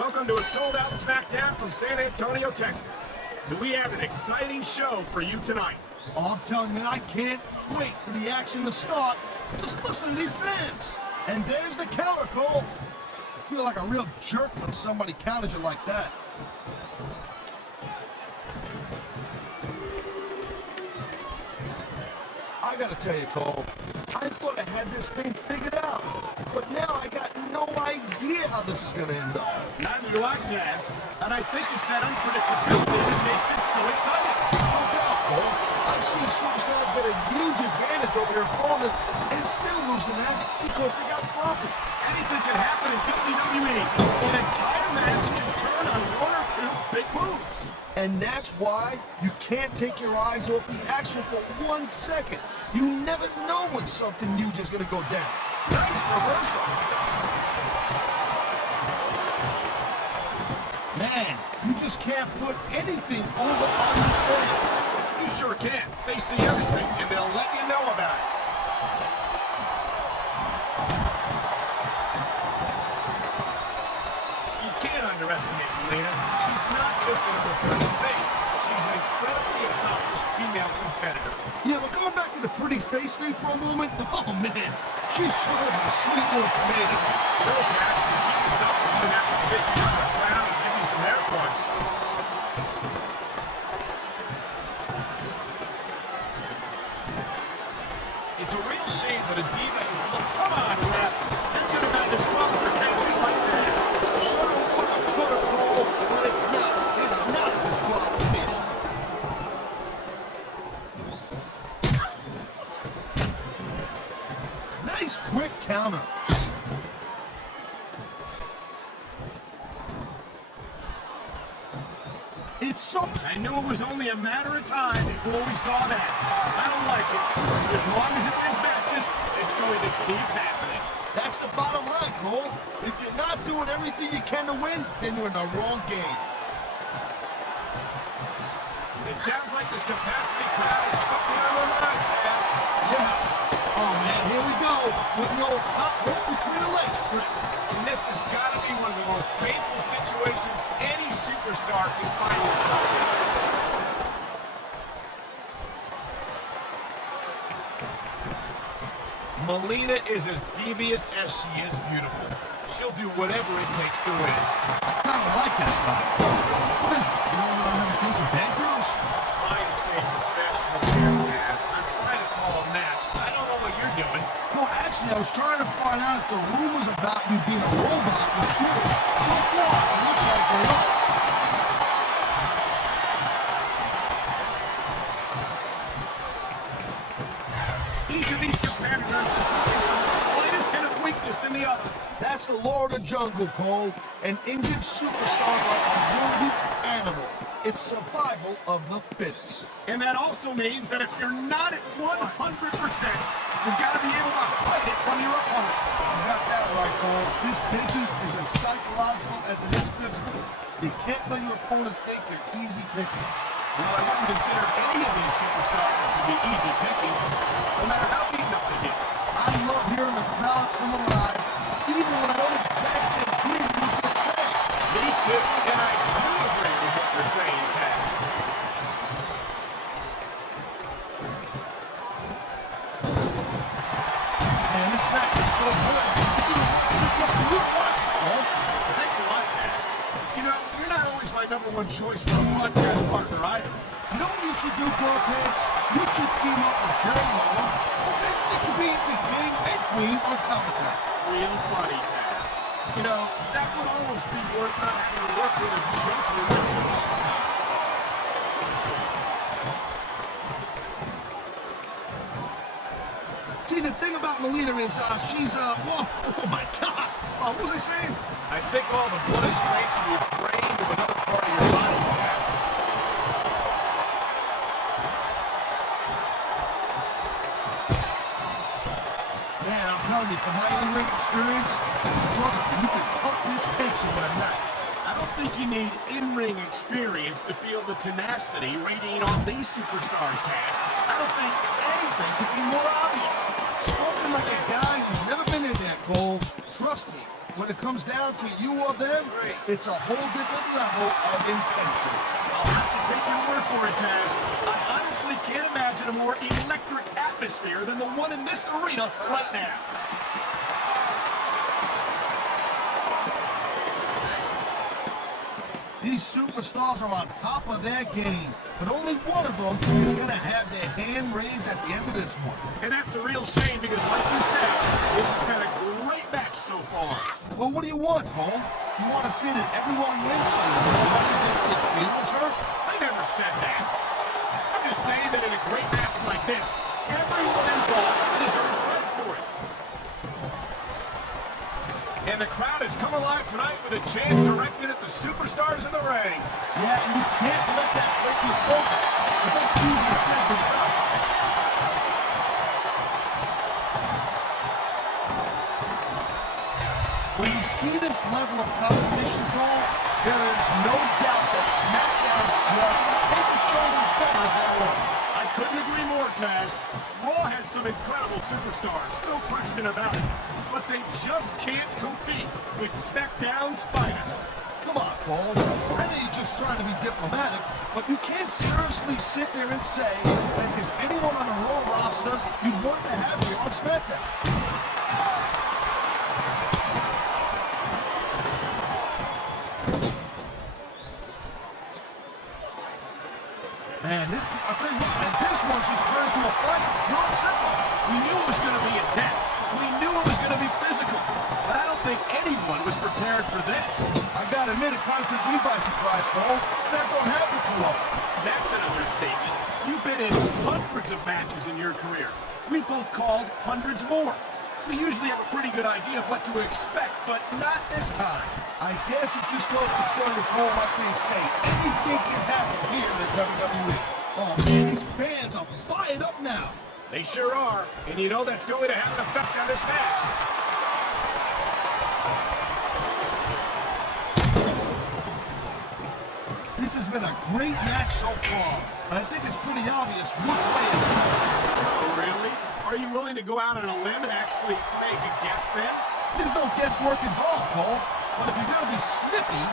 Welcome to a sold-out SmackDown from San Antonio, Texas. We have an exciting show for you tonight. Oh, I'm telling you, I can't wait for the action to start. Just listen to these fans. And there's the counter, Cole. I feel like a real jerk when somebody counters you like that. I gotta tell you, Cole, I thought I had this thing figured out. But now I got no idea how this is gonna end up. Neither do I, Taz. And I think it's that unpredictability that makes it so exciting. No doubt, Cole. I've seen superstars get a huge advantage over their opponents and still lose the match because they got sloppy. Anything can happen in WWE. An entire match can turn on one or two big moves. And that's why you can't take your eyes off the action for 1 second. You never know when something huge is going to go down. Nice reversal. Man, you just can't put anything over on these fans. You sure can. They see everything, and they'll let you know about it. You can't underestimate Melina. She's not just an overbearing face. She's an incredibly accomplished female competitor. Yeah, but going back to the pretty face thing for a moment, oh man, she sure is a sweet little tomato. Bill Jackson can keep this up and even after the big crown and give you some air points. It's a real shame that a diva is come on, ref. That should have been a disqualification like that. Shoulda, woulda, coulda, Cole, but it's not. It's not a disqualification. Nice quick counter. It's so... I knew it was only a matter of time before we saw that. I don't like it. As long as it wins matches, it's going to keep happening. That's the bottom line, Cole. If you're not doing everything you can to win, then you're in the wrong game. It sounds like this capacity crowd is something on their minds, Taz. Yeah. Oh, man, here we go with the old top rope between the legs trick. And this has got to be one of the most painful situations any superstar can find himself in. Melina is as devious as she is beautiful. She'll do whatever it takes to win. I kind of like that style. What is it? You don't know how to think of bad girls? I'm trying to stay professional here, Taz. I'm trying to call a match. I don't know what you're doing. No, actually, I was trying to find out if the rumors about you being a robot were true. So far, it looks like they are. Each of these competitors is looking for the slightest hint of weakness in the other. That's the law of the jungle, Cole. An injured superstar is like a wounded animal. It's survival of the fittest. And that also means that if you're not at 100%, you've got to be able to hide it from your opponent. You got that right, Cole. This business is as psychological as it is physical. You can't let your opponent think you're easy pickings. Well, I wouldn't consider any of these superstars to be easy pickings, no matter how beaten up they get. I love hearing the crowd come alive, even when I don't exactly agree with what they're saying. Me too, and I do agree with what you're saying, Taz. Man, this match is so good. It's even sit next to you watch, Cole. Thanks a lot, Taz. You know, you're not always my #1 choice for a podcast partner either. You know what you should do, Pants? You should team up with Jerry Lawler. They could be the king and queen on commentary. Real funny, Taz. You know, that would almost be worth not having to work with a junkie all the time. See, the thing about Melina is, she's, whoa, oh my God. What was I saying? I think all the blood is drained from your brain to another part of your body, Taz. Man, I'm telling you, from my in-ring experience, trust me, you can cut this tension with a knife. I don't think you need in-ring experience to feel the tenacity radiating on these superstars, Taz. I don't think anything could be more obvious. Spoken like a guy who's never been in there, Cole. Trust me, When it comes down to you or them, it's a whole different level of intensity. I'll have to take your word for it, Taz. I honestly can't imagine a more electric atmosphere than the one in this arena right now. These superstars are on top of their game, but only one of them is going to have their hand raised at the end of this one. And that's a real shame because, like you said, this has been a great match so far. Well, what do you want, Cole? You want to see that everyone wins so nobody gets their feelings hurt? I never said that. I'm just saying that in a great match like this, everyone involved deserves credit for it. And the crowd has come alive tonight with a chant directed at the superstars in the ring. Yeah, and you can't let that break your focus. But that's easier said than done. When you see this level of competition, Cole, there is no doubt that SmackDown's just head and shoulders better than Raw. I couldn't agree more, Taz. Raw has some incredible superstars, no question about it. But they just can't compete with SmackDown's finest. Come on, Cole. I know you're just trying to be diplomatic, but you can't seriously sit there and say that there's anyone on the Raw roster you'd want to have here on SmackDown. Man, I'll tell you what, man, this one she's turned into a fight. Real simple. We knew it was going to be intense. We knew it was going to be physical. But I don't think anyone was prepared for this. I gotta admit, it kind of took me by surprise, Cole. That don't happen too often. That's an understatement. You've been in hundreds of matches in your career. We both called hundreds more. We usually have a pretty good idea of what to expect, but not this time. I guess it just goes to show you, Cole, like they say, anything can happen here in the WWE. Oh man, these fans are fired up now. They sure are, and you know that's going to have an effect on this match. This has been a great match so far, but I think it's pretty obvious which way it's going. Oh, really? Are you willing to go out on a limb and actually make a guess then? There's no guesswork involved, Cole. But if you're gonna be snippy,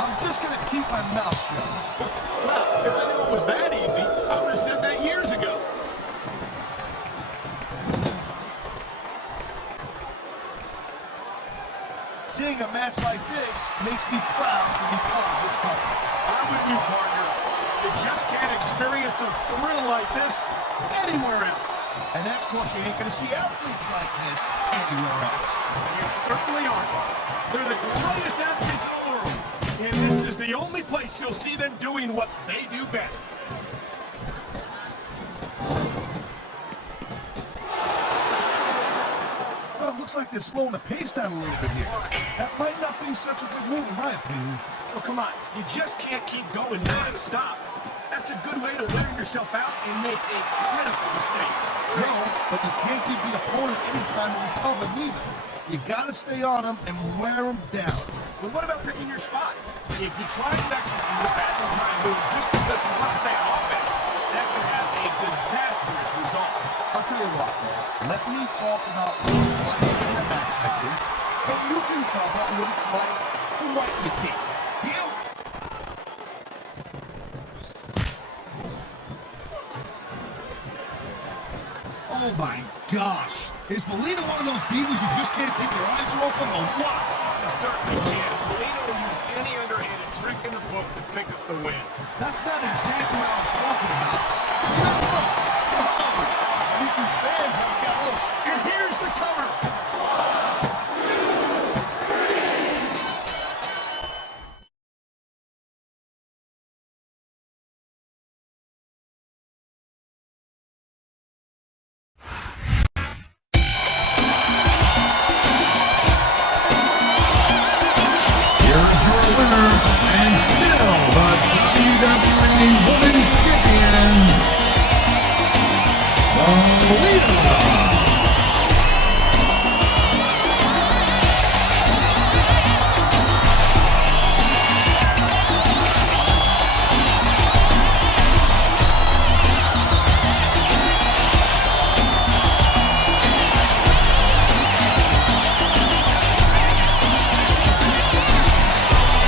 I'm just gonna keep my mouth shut. Well, if I knew it was that easy, I would have said that years ago. Seeing a match like this makes me proud to be part of this company. I'm with you, partner. You just can't experience a thrill like this anywhere else. And that's because you ain't gonna see athletes like this anywhere else. You certainly aren't. They're the greatest athletes in the world. And this is the only place you'll see them doing what they do best. Well, it looks like they're slowing the pace down a little bit here. That might not be such a good move in my opinion. Oh, come on. You just can't keep going non-stop. That's a good way to wear yourself out and make a critical mistake. No, but you can't give the opponent any time to recover neither. You gotta stay on them and wear them down. But what about picking your spot? If you try to execute a bad time move just because you want to stay on offense, that can have a disastrous result. I'll tell you what, let me talk about what it's like in a match like this, and you can cover what it's like to wipe your teeth. Deal? Oh my gosh! Is Melina one of those divas you just can't take your eyes off of, or what? You certainly can. Melina will use any underhanded trick in the book to pick up the win. That's not exactly what I was talking about. You know what? I think these fans